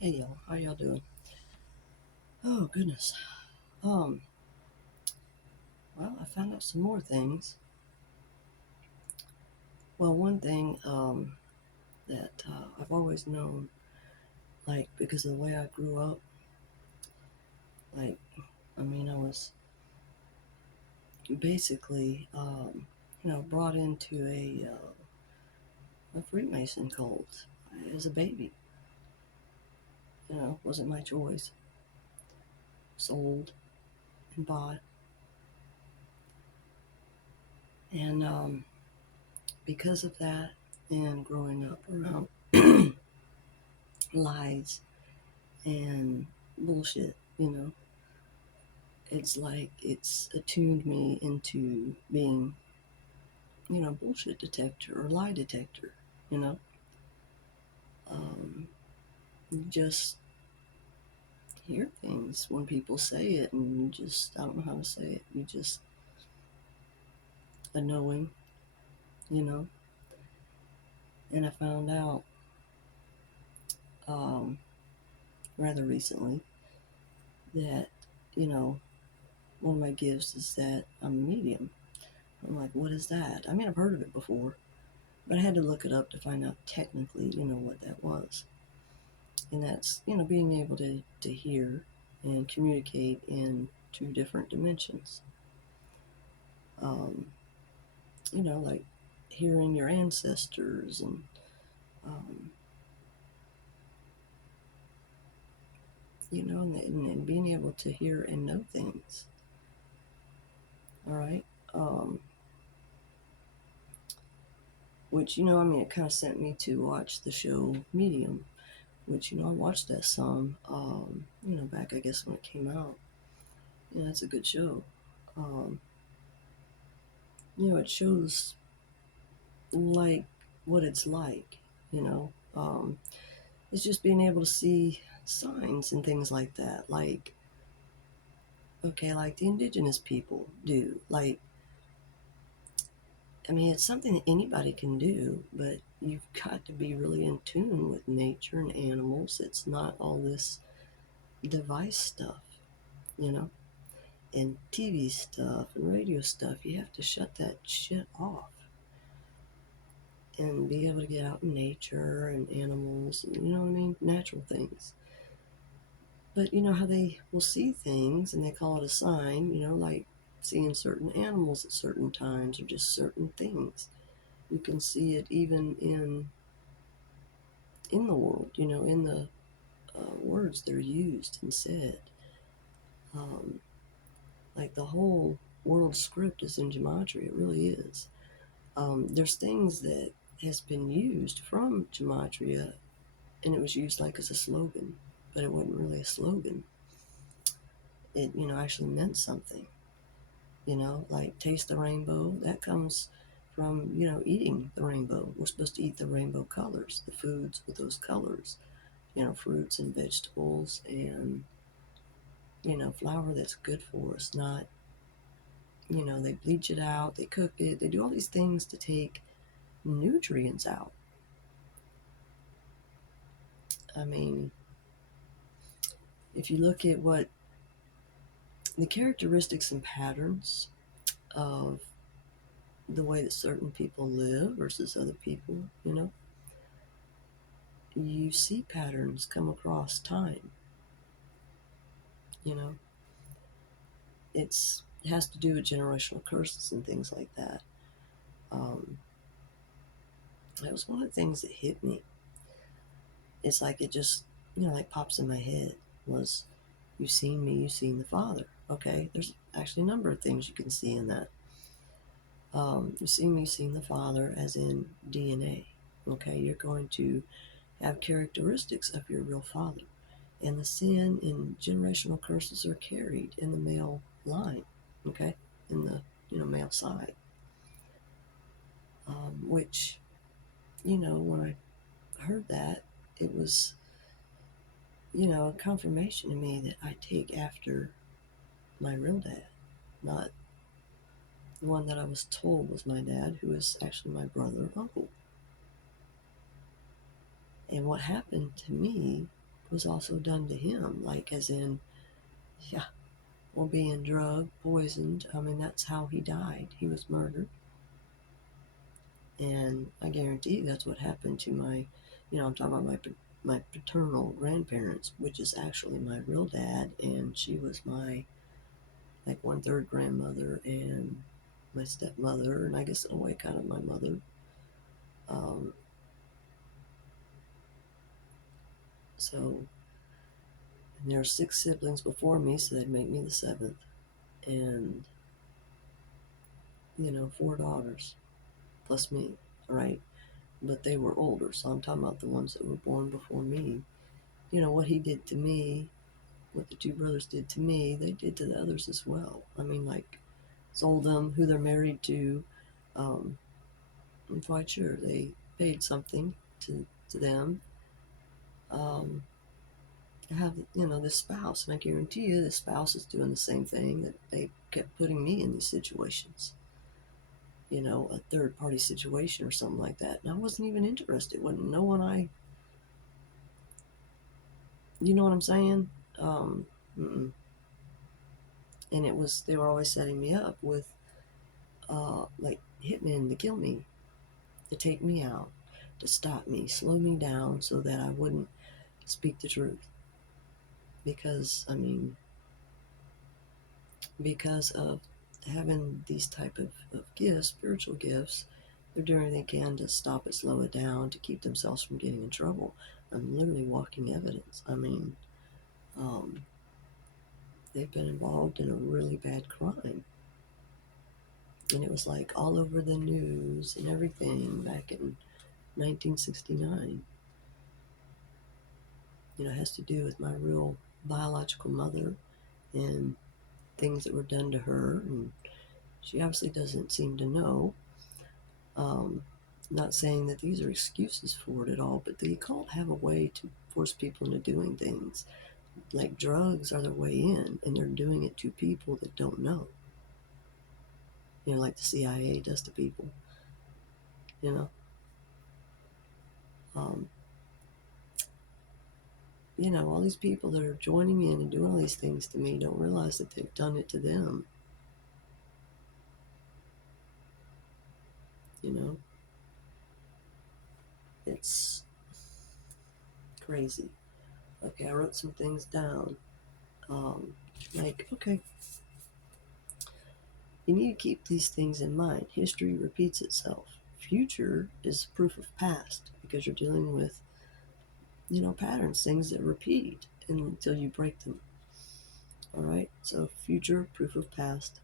Hey y'all, how y'all doing? Oh goodness. Um, well, I found out some more things. Well, one thing that I've always known, like because of the way I grew up, like I was basically brought into a Freemason cult as a baby. Wasn't my choice. Sold and bought, and because of that, and growing up around lies and bullshit, it's like it's attuned me into being, bullshit detector or lie detector, you know. You just hear things when people say it, and you just, I don't know how to say it, you just, a knowing, you know. And I found out um, rather recently that, you know, one of my gifts is that I'm a medium. I'm like, what is that? I mean, I've heard of it before, but I had to look it up to find out technically, what that was. And that's being able to hear and communicate in two different dimensions. um, like hearing your ancestors and um, and being able to hear and know things. All right. um, which it kind of sent me to watch the show Medium, which I watched that some back, I guess, when it came out. It's a good show. um, it shows like what it's like, you know. It's just being able to see signs and things like that. Like, okay, like the indigenous people do. Like, I mean, it's something that anybody can do, but you've got to be really in tune with nature and animals. It's not all this device stuff, you know, and TV stuff and radio stuff. You have to shut that shit off and be able to get out in nature and animals, and, you know what I mean? Natural things. But you know how they will see things and they call it a sign, like seeing certain animals at certain times or just certain things. You can see it even in the world, in the words that are used and said. Um, like the whole world script is in gematria. It really is. There's things that has been used from gematria, and it was used like as a slogan, but it wasn't really a slogan. It actually meant something. Like taste the rainbow. That comes from eating the rainbow. We're supposed to eat the rainbow colors, the foods with those colors. Fruits and vegetables and flour that's good for us. Not they bleach it out, they cook it, they do all these things to take nutrients out. I mean, if you look at what the characteristics and patterns of the way that certain people live versus other people, you see patterns come across time. you know it has to do with generational curses and things like that. um, that was one of the things that hit me. It's like it just like pops in my head was, you've seen me, you've seen the Father. Okay, there's actually a number of things you can see in that. You've seen me, seen the Father, as in DNA. Okay, you're going to have characteristics of your real father, and the sin and generational curses are carried in the male line. Okay, in the male side, which when I heard that, it was a confirmation to me that I take after my real dad, not the one that I was told was my dad, who is actually my brother or uncle. And what happened to me was also done to him, like as in, yeah, well, being drugged, poisoned. I mean, that's how he died. He was murdered. And I guarantee you that's what happened to my, I'm talking about my paternal grandparents, which is actually my real dad, and she was my like one third grandmother and my stepmother, and I guess in a way kind of my mother. Um, so and there are 6 siblings before me, so they'd make me the seventh, and 4 daughters plus me, right? But they were older, so I'm talking about the ones that were born before me. What he did to me, what the 2 brothers did to me, they did to the others as well. I mean, like, sold them who they're married to. Um, I'm quite sure they paid something to them to have, this spouse. And I guarantee you, the spouse is doing the same thing that they kept putting me in these situations. A third party situation or something like that. And I wasn't even interested. Wasn't no one you know what I'm saying? Um, and they were always setting me up with, like, hitmen to kill me, to take me out, to stop me, slow me down so that I wouldn't speak the truth. Because, I mean, because of having these type of gifts, spiritual gifts, they're doing everything they can to stop it, slow it down, to keep themselves from getting in trouble. I'm literally walking evidence. I mean, um, they've been involved in a really bad crime. And it was like all over the news and everything back in 1969. It has to do with my real biological mother and things that were done to her. And she obviously doesn't seem to know. Um, Not saying that these are excuses for it at all, but the occult have a way to force people into doing things. Like drugs are their way in, and they're doing it to people that don't know. Like the CIA does to people. You know, um, all these people that are joining in and doing all these things to me don't realize that they've done it to them. You know, it's crazy. Okay, I wrote some things down. Okay, you need to keep these things in mind. History repeats itself. Future is proof of past because you're dealing with, patterns, things that repeat until you break them. All right, so future, proof of past,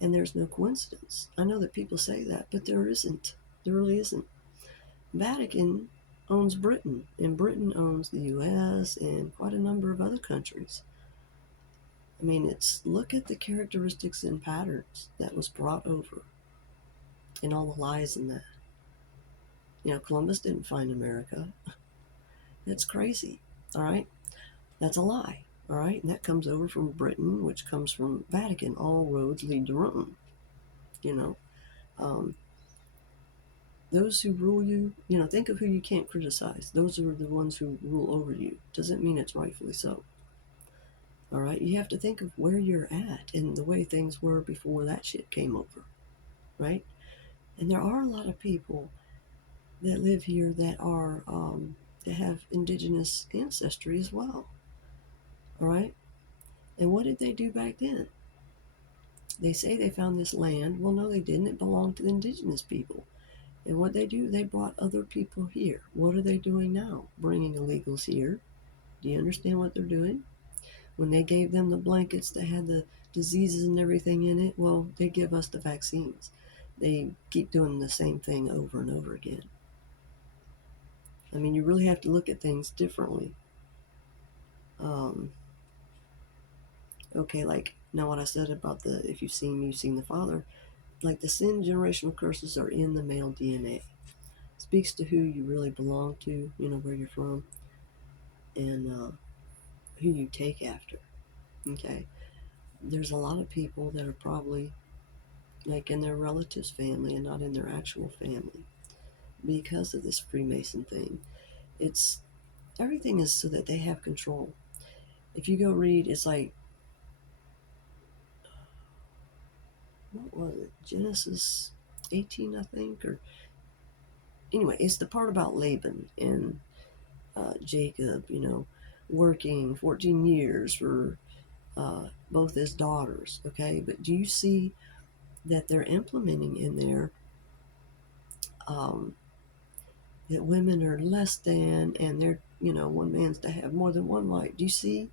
and there's no coincidence. I know that people say that, but there isn't. There really isn't. Vatican owns Britain, and Britain owns the U.S. and quite a number of other countries. I mean, look at the characteristics and patterns that was brought over, and all the lies in that. Columbus didn't find America. That's crazy. All right, that's a lie. All right, and that comes over from Britain, which comes from Vatican. All roads lead to Rome. You know, um, those who rule you, think of who you can't criticize. Those are the ones who rule over you. Doesn't mean it's rightfully so. All right, you have to think of where you're at and the way things were before that shit came over, right? And there are a lot of people that live here that have indigenous ancestry as well. All right, and what did they do back then? They say they found this land. Well, no, they didn't. It belonged to the indigenous people. And what they do, they brought other people here. What are they doing now? Bringing illegals here. Do you understand what they're doing? When they gave them the blankets that had the diseases and everything in it, well, they give us the vaccines. They keep doing the same thing over and over again. I mean, you really have to look at things differently. Okay, like now what I said about if you've seen me, you've seen the Father. Like the sin generational curses are in the male DNA. Speaks to who you really belong to, where you're from, and who you take after. Okay, there's a lot of people that are probably like in their relatives' family and not in their actual family because of this Freemason thing. It's everything is so that they have control. If you go read, it's like, what was it? Genesis 18, I think, or anyway, it's the part about Laban and Jacob, working 14 years for both his daughters, okay? But do you see that they're implementing in there um, that women are less than and they're, one man's to have more than one wife? Do you see?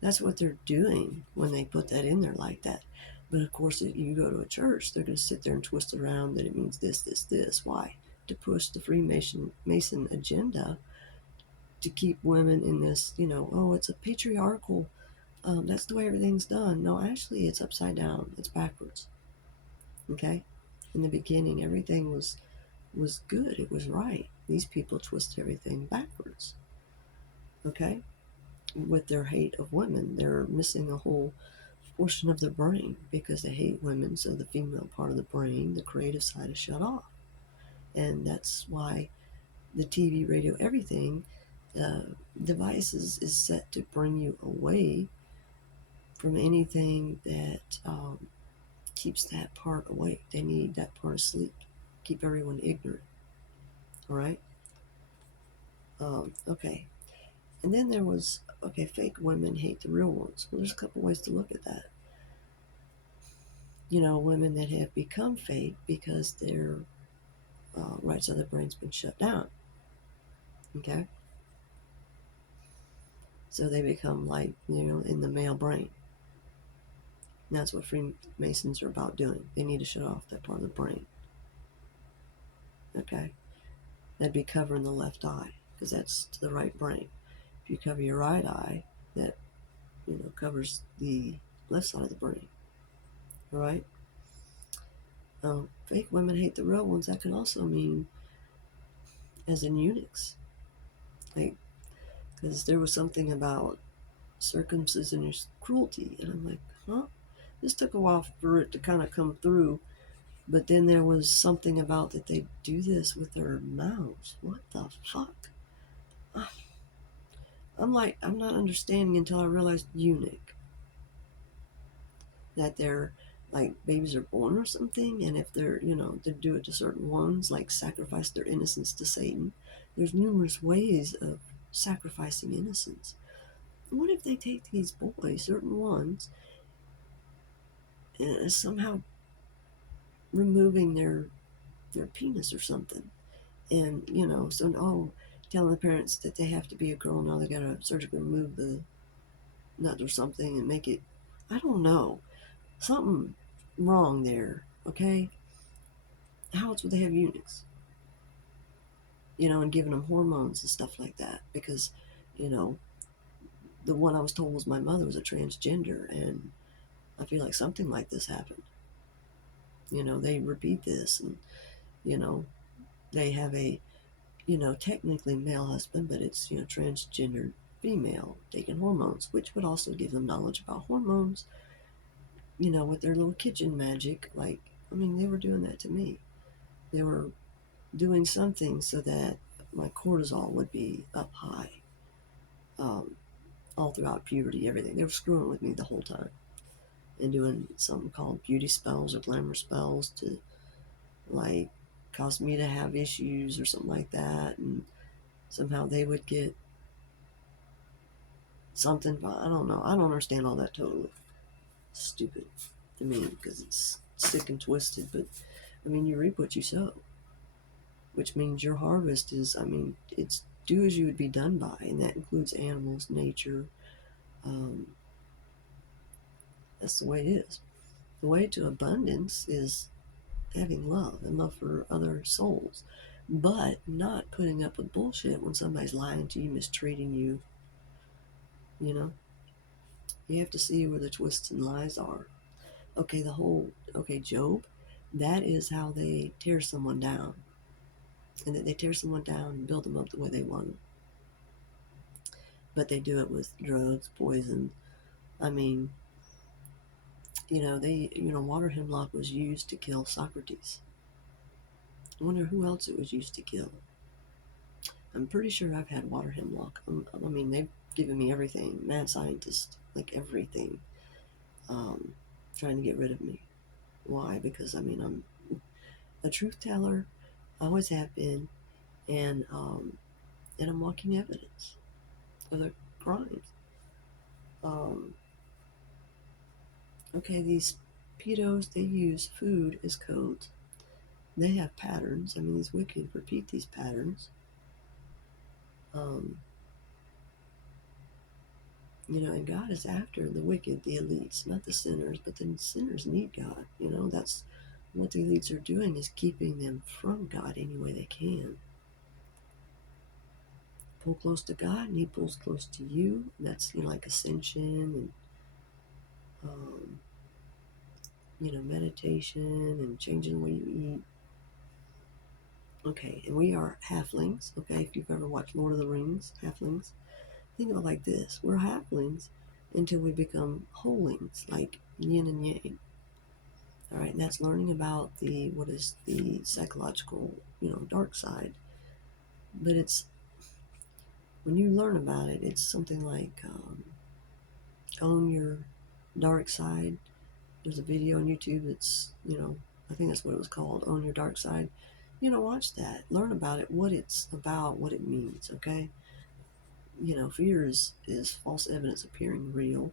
That's what they're doing when they put that in there like that. But of course, if you go to a church, they're going to sit there and twist it around that it means this, this, this. Why? To push the Freemason agenda to keep women in this, oh, it's a patriarchal, that's the way everything's done. No, actually, it's upside down. It's backwards. Okay? In the beginning, everything was good. It was right. These people twist everything backwards. Okay? With their hate of women, they're missing a whole portion of the brain because they hate women. So the female part of the brain, the creative side, is shut off. And that's why the TV, radio, everything devices is set to bring you away from anything that keeps that part awake. They need that part asleep. Keep everyone ignorant. All right? Okay. And then there was, okay, fake women hate the real ones. Well, there's a couple ways to look at that. Women that have become fake because their right side of the brain's been shut down. Okay? So they become like, in the male brain. And that's what Freemasons are about doing. They need to shut off that part of the brain. Okay? That'd be covering the left eye because that's to the right brain. If you cover your right eye, that, covers the left side of the brain. All right? Fake women hate the real ones. That can also mean as in eunuchs. Like, because there was something about circumcision is cruelty. And I'm like, huh? This took a while for it to kind of come through. But then there was something about that they do this with their mouths. What the fuck? I'm like, I'm not understanding until I realized eunuch. That they're like babies are born or something. And if they're, they do it to certain ones, like sacrifice their innocence to Satan. There's numerous ways of sacrificing innocence. What if they take these boys, certain ones, and somehow removing their penis or something? And, telling the parents that they have to be a girl, now they gotta surgically remove the nut or something and make it, I don't know, something wrong there, okay? How else would they have eunuchs? And giving them hormones and stuff like that because, the one I was told was my mother was a transgender, and I feel like something like this happened. They repeat this, and, they have a, technically male husband, but it's, transgender female taking hormones, which would also give them knowledge about hormones, with their little kitchen magic. Like, they were doing that to me. They were doing something so that my cortisol would be up high, all throughout puberty, everything. They were screwing with me the whole time and doing something called beauty spells or glamour spells to, like, cause me to have issues or something like that. And somehow they would get something, but I don't know. I don't understand all that totally. Stupid to me because it's sick and twisted. But, you reap what you sow, which means your harvest is, it's do as you would be done by, and that includes animals, nature. That's the way it is. The way to abundance is having love and love for other souls, but not putting up with bullshit when somebody's lying to you, mistreating you. You have to see where the twists and lies are. Okay, Job, that is how they tear someone down. And that they tear someone down and build them up the way they want them. But they do it with drugs, poison. Water hemlock was used to kill Socrates. I wonder who else it was used to kill. I'm pretty sure I've had water hemlock. I mean, they've given me everything. Mad scientist, like everything, um, trying to get rid of me. Why? Because I mean, I'm a truth teller. I always have been, and I'm walking evidence of their crimes. Um, okay, these pedos, they use food as codes. They have patterns. I mean, these wicked repeat these patterns. Um, and God is after the wicked, the elites, not the sinners, but the sinners need God. That's what the elites are doing, is keeping them from God any way they can. Pull close to God, and He pulls close to you. And that's like ascension and meditation and changing the way you eat. Okay, and we are halflings. Okay, if you've ever watched Lord of the Rings, halflings. Think of it like this: we're halflings until we become wholings, like yin and yang. All right, and that's learning about what is the psychological, dark side. But it's when you learn about it, it's something like own your dark side. There's a video on YouTube that's, I think that's what it was called, Own Your Dark Side. Watch that, learn about it, what it's about, what it means. Okay, fear is false evidence appearing real.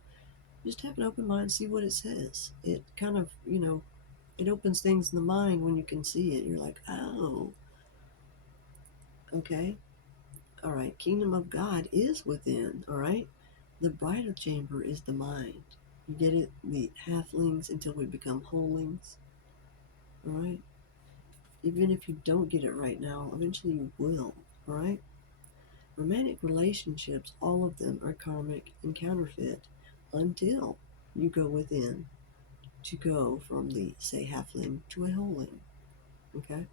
Just have an open mind, see what it says. It kind of, it opens things in the mind when you can see it. You're like, oh, okay, all right. Kingdom of God is within. All right, the bridal chamber is the mind. You get it? The halflings until we become wholings. All right. Even if you don't get it right now, eventually you will. All right. Romantic relationships, all of them are karmic and counterfeit until you go within to go from the, say, halfling to a wholing. Okay.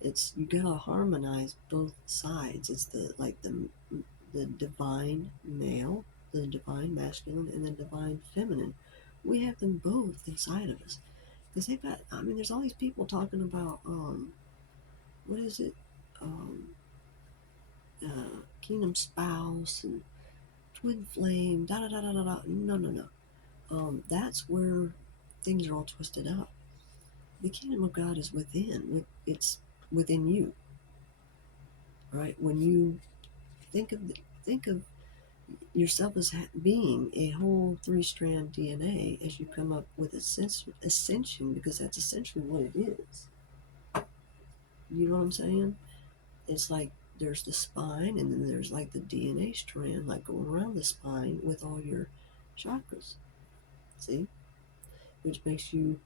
It's, you gotta harmonize both sides. It's the divine male, the divine masculine, and the divine feminine. We have them both inside of us, because they've got. I mean, there's all these people talking about what is it, um, kingdom spouse and twin flame, da da da da da da. No, no, no. That's where things are all twisted up. The kingdom of God is within. It's within you. Right? When you think of yourself as being a whole three-strand DNA, as you come up with ascension, because that's essentially what it is. You know what I'm saying? It's like there's the spine, and then there's like the DNA strand, like going around the spine with all your chakras. See? Which makes you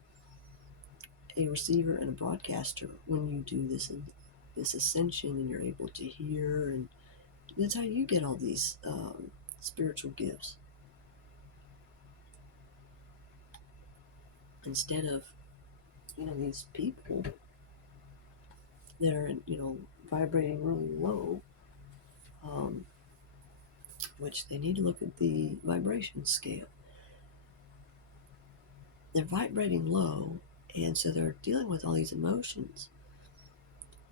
a receiver and a broadcaster when you do this ascension, and you're able to hear, and that's how you get all these spiritual gifts. Instead of these people that are vibrating really low, um, which they need to look at the vibration scale. They're vibrating low, and so they're dealing with all these emotions.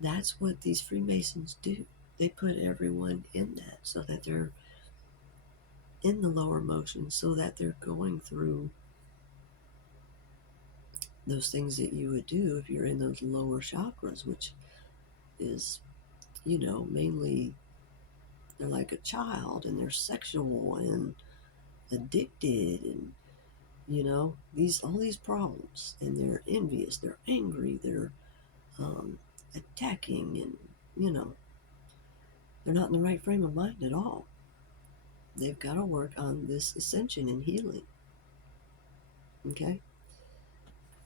That's what these Freemasons do. They put everyone in that, so that they're in the lower emotions, so that they're going through those things that you would do if you're in those lower chakras, which is, mainly they're like a child, and they're sexual and addicted, and all these problems, and they're envious, they're angry, they're attacking, and they're not in the right frame of mind at all. They've got to work on this ascension and healing. Okay,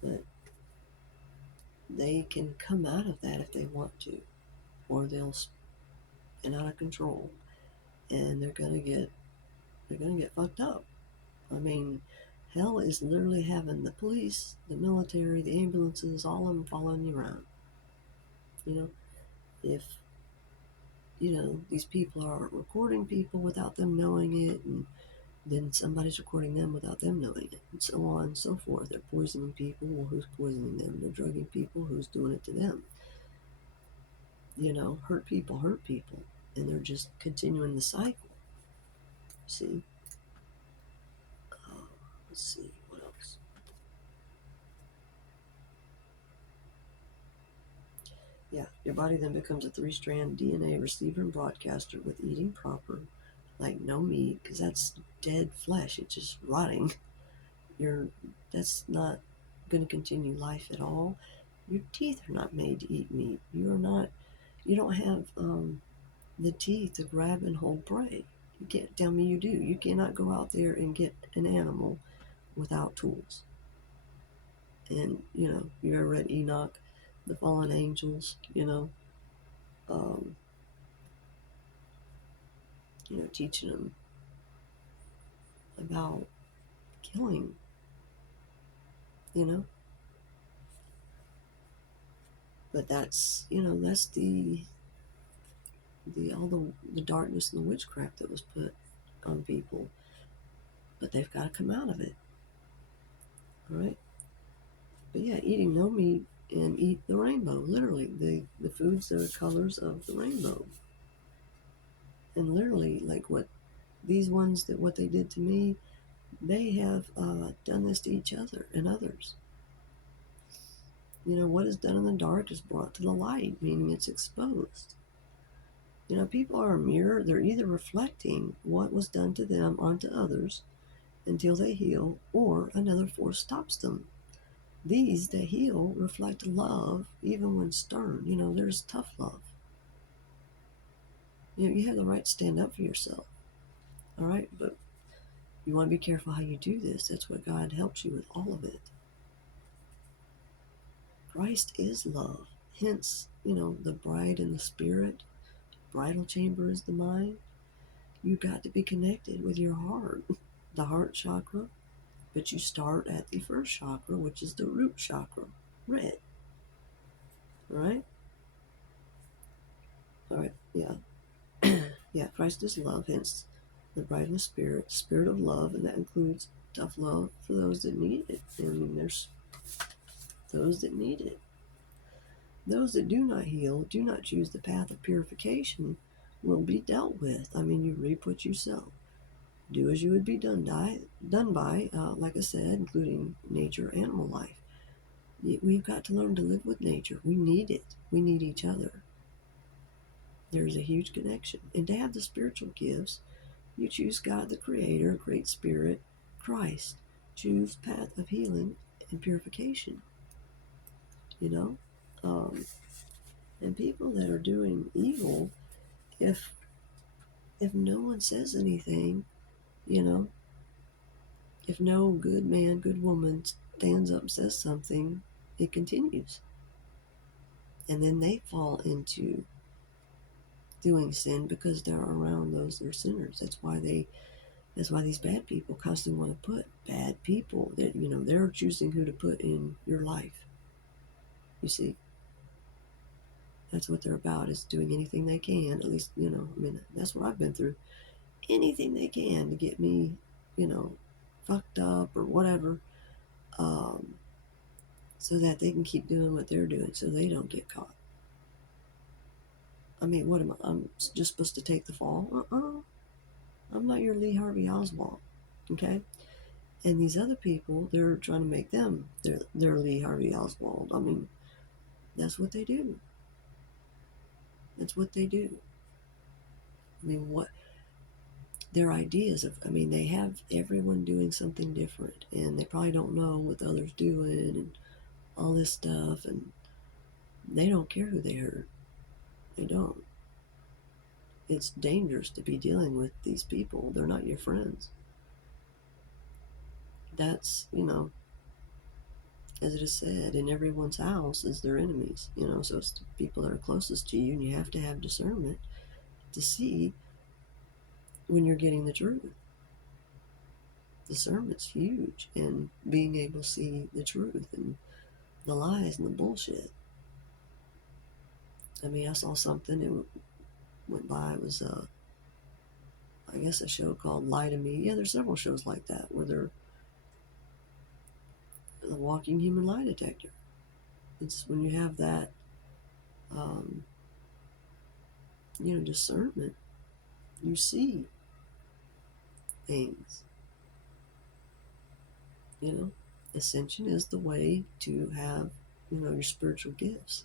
but they can come out of that if they want to, or they'll spin out of control, and they're gonna get fucked up. I mean, hell is literally having the police, the military, the ambulances, all of them following you around. If these people are recording people without them knowing it, and then somebody's recording them without them knowing it, and so on and so forth. They're poisoning people. Well, who's poisoning them? They're drugging people. Who's doing it to them? hurt people, and they're just continuing the cycle. See? Let's see, what else? Yeah, your body then becomes a 3-strand DNA receiver and broadcaster with eating proper, like no meat, because that's dead flesh. It's just rotting. You're That's not going to continue life at all. Your teeth are not made to eat meat. You don't have the teeth to grab and hold prey. You can't tell me you do. You cannot go out there and get an animal without tools. And you ever read Enoch, the fallen angels? Um, teaching them about killing. You know, but that's the all the darkness and the witchcraft that was put on people. But they've got to come out of it, right? But yeah, eating no meat and eat the rainbow. Literally, the foods that are colors of the rainbow. And literally, like what they did to me, they have done this to each other and others. What is done in the dark is brought to the light, meaning it's exposed. People are a mirror. They're either reflecting what was done to them onto others until they heal, or another force stops them. These that heal reflect love even when stern. There's tough love. You have the right to stand up for yourself. All right? But you want to be careful how you do this. That's what God helps you with, all of it. Christ is love. Hence, the bride and the spirit. Bridal chamber is the mind. You got to be connected with your heart, the heart chakra. But you start at the first chakra, which is the root chakra, red. All right? All right, yeah. Yeah, Christ is love, hence the bride and the spirit of love, and that includes tough love for those that need it. I mean, there's those that need it. Those that do not heal, do not choose the path of purification, will be dealt with. I mean, you reap what you sow. Do as you would be done by, like I said, including nature, animal life. We've got to learn to live with nature. We need it. We need each other. There's a huge connection. And to have the spiritual gifts, you choose God the Creator, Great Spirit, Christ. Choose path of healing and purification. Um, and people that are doing evil, if no one says anything, you know, if no good man, good woman stands up and says something, it continues. And then they fall into doing sin because they're around those that are sinners. That's why these bad people constantly want to put bad people that, they're choosing who to put in your life. You see, that's what they're about, is doing anything they can, at least, that's what I've been through. Anything they can to get me, fucked up or whatever, so that they can keep doing what they're doing so they don't get caught. I mean, what am I? I'm just supposed to take the fall? I'm not your Lee Harvey Oswald, okay? And these other people, they're trying to make them their Lee Harvey Oswald. I mean, that's what they do. That's what they do. I mean, what their ideas of, they have everyone doing something different, and they probably don't know what the other's doing and all this stuff, and they don't care who they hurt. They don't. It's dangerous to be dealing with these people. They're not your friends. That's, as it is said, in everyone's house is their enemies, so it's the people that are closest to you, and you have to have discernment to see when you're getting the truth. Discernment's huge, and being able to see the truth and the lies and the bullshit. I saw something that went by. It was, I guess, a show called Lie to Me. Yeah, there's several shows like that where they're a walking human lie detector. It's when you have that discernment. You see things, you know. Ascension is the way to have, your spiritual gifts.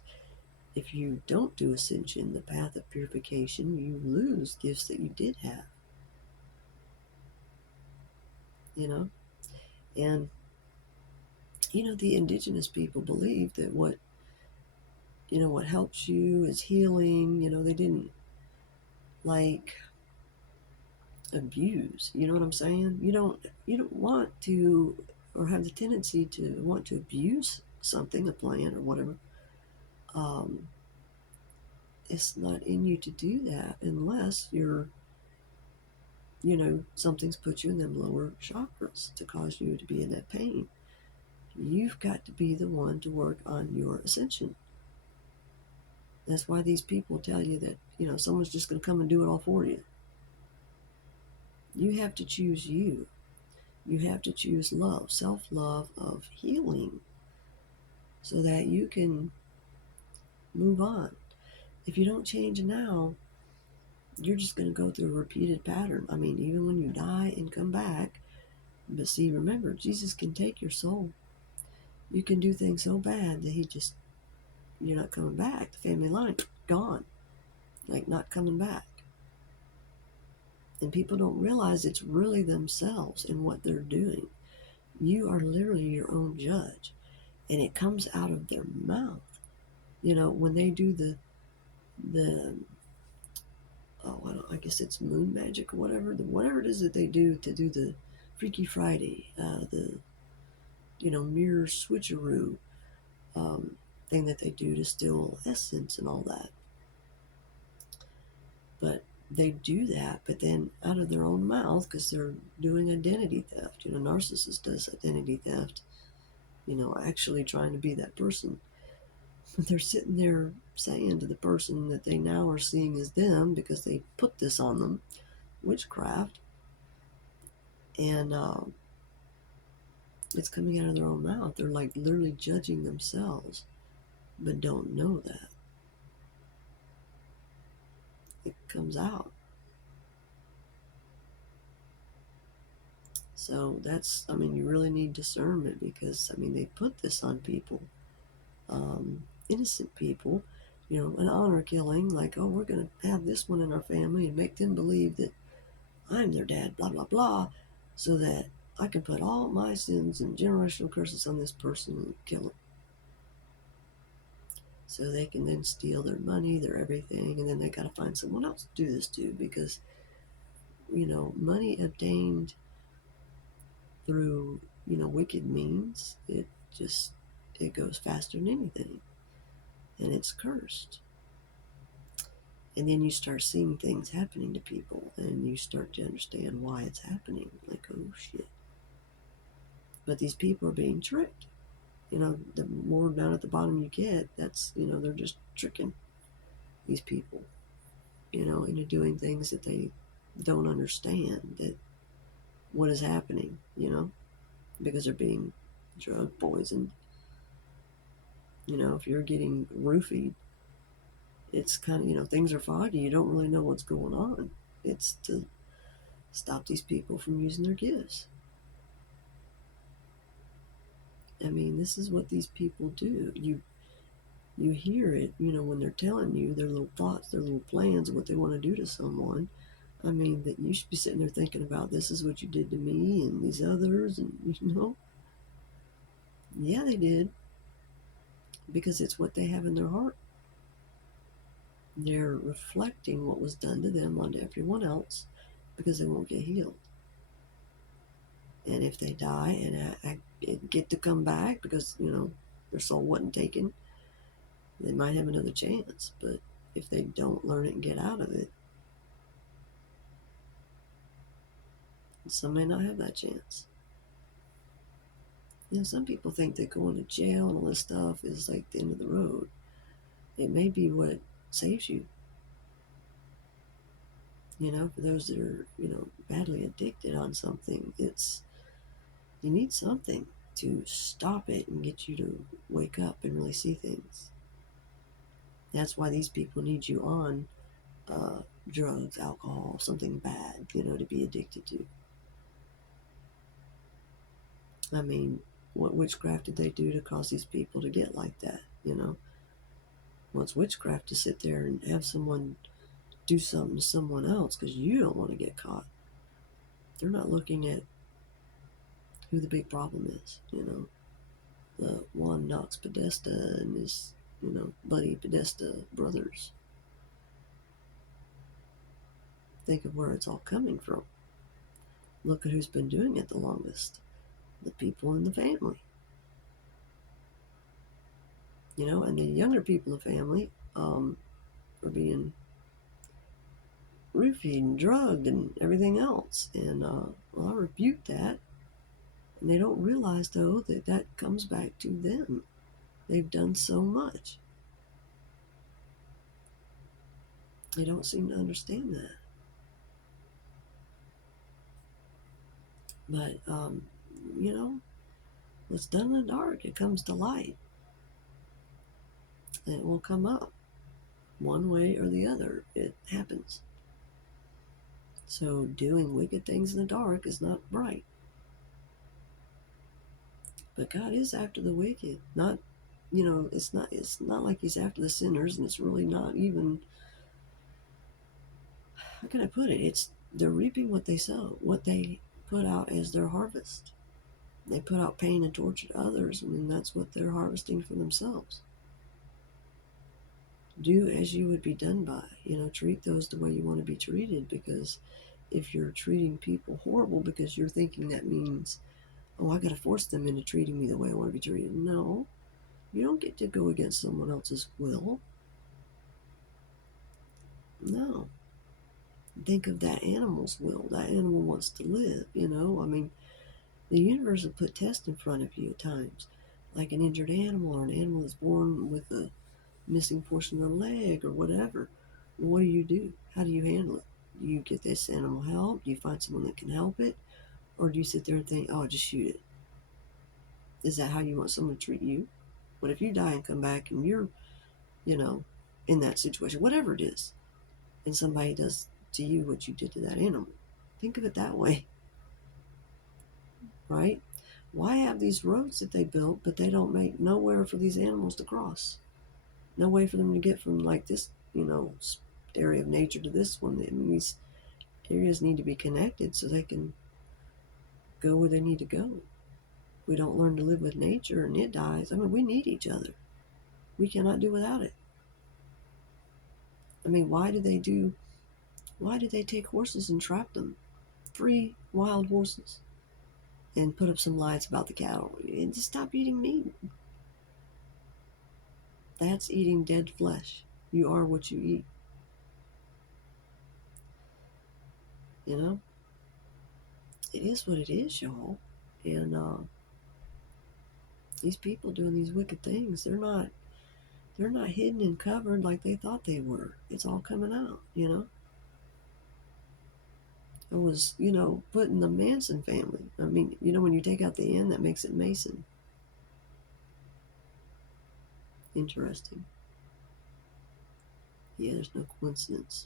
If you don't do ascension, the path of purification, you lose gifts that you did have, you know. And, the indigenous people believe that what helps you is healing. They didn't like abuse. You know what I'm saying? You don't want to, or have the tendency to want to abuse something, a plant or whatever. Um, it's not in you to do that unless something's put you in them lower chakras to cause you to be in that pain. You've got to be the one to work on your ascension. That's why these people tell you that, someone's just going to come and do it all for you. You have to choose you. You have to choose love, self-love of healing, so that you can move on. If you don't change now, you're just going to go through a repeated pattern. I mean, even when you die and come back, but see, remember, Jesus can take your soul. You can do things so bad that you're not coming back. The family line, gone. Like, not coming back. And people don't realize it's really themselves and what they're doing. You are literally your own judge. And it comes out of their mouth. When they do the I guess it's moon magic or whatever it is that they do to do the Freaky Friday, the mirror switcheroo thing that they do to steal essence and all that. But they do that, but then out of their own mouth, because they're doing identity theft. Narcissist does identity theft, actually trying to be that person. But they're sitting there saying to the person that they now are seeing as them because they put this on them, witchcraft, and it's coming out of their own mouth. They're like literally judging themselves, but don't know that. It comes out. So you really need discernment, because, they put this on people, innocent people, an honor killing, like, oh, we're going to have this one in our family and make them believe that I'm their dad, blah, blah, blah, so that I can put all my sins and generational curses on this person and kill them. So they can then steal their money, their everything, and then they got to find someone else to do this to, because, money obtained through, wicked means, it goes faster than anything, and it's cursed. And then you start seeing things happening to people, and you start to understand why it's happening. Like, oh shit. But these people are being tricked. The more down at the bottom you get, that's, they're just tricking these people, into doing things that they don't understand, that what is happening, because they're being drug poisoned. If you're getting roofied, it's kind of, things are foggy. You don't really know what's going on. It's to stop these people from using their gifts. This is what these people do. You hear it, when they're telling you their little thoughts, their little plans of what they want to do to someone. That you should be sitting there thinking about, this is what you did to me and these others, and yeah, they did, because it's what they have in their heart. They're reflecting what was done to them onto everyone else, because they won't get healed. And if they die and get to come back because, their soul wasn't taken, they might have another chance. But if they don't learn it and get out of it, some may not have that chance. Some people think that going to jail and all this stuff is like the end of the road. It may be what saves you. For those that are, badly addicted on something, you need something to stop it and get you to wake up and really see things. That's why these people need you on drugs, alcohol, something bad, to be addicted to. I mean, what witchcraft did they do to cause these people to get like that? Well, it's witchcraft to sit there and have someone do something to someone else because you don't want to get caught. They're not looking at who the big problem is. The Juan Knox Podesta and his, buddy Podesta brothers. Think of where it's all coming from. Look at who's been doing it the longest. The people in the family. And the younger people in the family are being roofied and drugged and everything else. And, I rebuke that. And they don't realize, though, that that comes back to them. They've done so much. They don't seem to understand that. But, what's done in the dark, it comes to light. And it will come up. One way or the other, it happens. So doing wicked things in the dark is not right. But God is after the wicked. Not, it's not like he's after the sinners, and it's really not even, how can I put it? They're reaping what they sow, what they put out as their harvest. They put out pain and torture to others, and that's what they're harvesting for themselves. Do as you would be done by. Treat those the way you want to be treated, because if you're treating people horrible because you're thinking that means, oh, I got to force them into treating me the way I want to be treated. No, you don't get to go against someone else's will. No. Think of that animal's will. That animal wants to live, I mean, the universe will put tests in front of you at times, like an injured animal or an animal that's born with a missing portion of a leg or whatever. What do? How do you handle it? Do you get this animal help? Do you find someone that can help it? Or do you sit there and think, oh, just shoot it? Is that how you want someone to treat you? What if you die and come back and you're, in that situation, whatever it is, and somebody does to you what you did to that animal? Think of it that way, right? Why have these roads that they built, but they don't make nowhere for these animals to cross? No way for them to get from like this, area of nature to this one. I mean, these areas need to be connected so they can go where they need to go. We don't learn to live with nature and it dies. I mean, we need each other. We cannot do without it. I mean, why did they take horses and trap them? Free wild horses. And put up some lies about the cattle. And just stop eating meat. That's eating dead flesh. You are what you eat. It is what it is, y'all. And these people doing these wicked things, they're not hidden and covered like they thought they were. It's all coming out. It was, put in the Manson family. I mean, when you take out the N, that makes it Mason. Interesting. Yeah, there's no coincidence.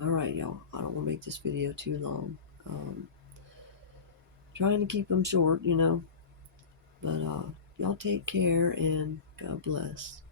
All right, y'all. I don't want to make this video too long. Trying to keep them short, but y'all take care and God bless.